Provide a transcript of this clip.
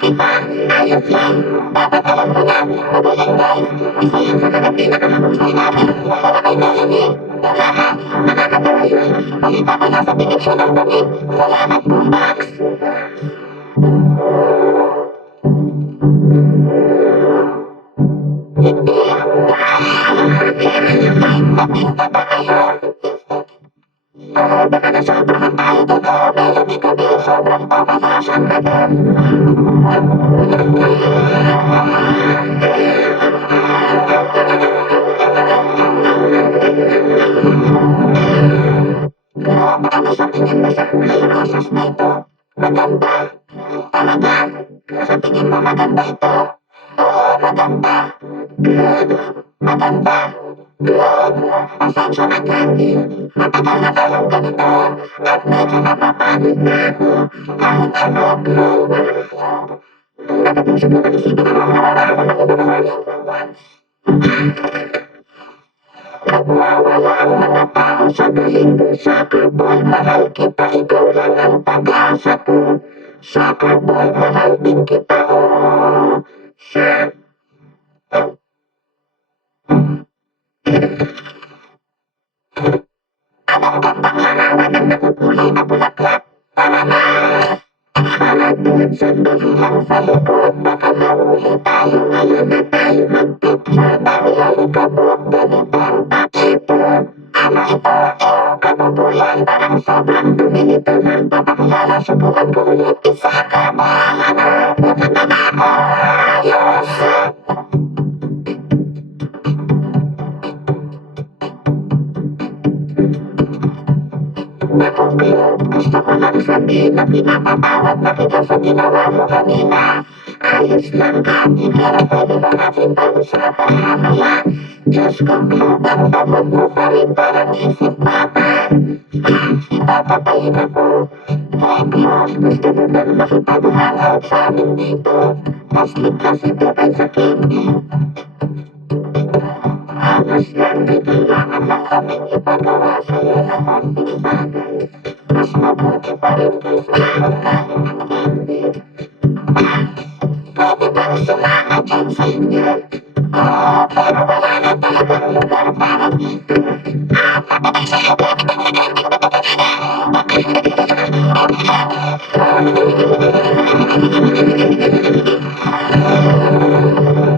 kita, ayos lang. Dapat alam mo na, mabulang guys. Isa yan sa mga pinakamahusay namin. Masarap ay narinig. Lahat, nakakatawa yun. Pakita ko na sa direksyon ng bumig. Salamat, Boombox. Hindi. Napinta ba kayo? Oo, baka nasobrahan tayo dito. Pero di kami sobrang papasasan na doon. Grabe ano sa tingin mo sa kulay rosas na ito? Maganda. Talaga? Sa tingin mo maganda ito? Oo, maganda. Good. Maganda. Good. Pasensya na, Candy. Matagal na tayong ganito. At medyo napapagod na ako. Kahit ano, good. Dapat mo siguro isipin na mawawala ako ng iba for once. Nagwawala ang mga tao sabihin mo, Soccer Boy, mahal kita, ikaw lang ang pag-asa ko. Soccer Boy, mahal din kita, oh. Shit. Anong gandang larawan ng nakukulay na bulaklak? Tara na! Akala doon sandali lang sa likod, baka mahuli tayo ngayon na tayo mag-picture dahil halika mo ang ganitong pakipon. Ano ito? Kabubuyan, parang sobrang dumi nito ng papakilala. Subukan ko ulit isa ka ba? Ano? Pupunta na ako! Ayos! Naku, Bill, gusto ko lang sabihin na pinapatawad na kita sa ginawa mo kanina. Ayos lang kami, pero pwede ba natin pag-usapan mamaya? Diyos ko, Bill, ang tamad mo pa rin parang isip bata. Ipapatayin ako. Hey, Bill, gusto mo bang makipag-hangout sa amin dito? Mas ligtas ito kaysa candy. Ayos lang, di kailangan lang kaming ipagawa sa'yo na konting bagay. Mas mabuti pa rin kaysa pagkain ng candy. Pwede bang sumama dyan sa inyo? Oo, pero wala na talaga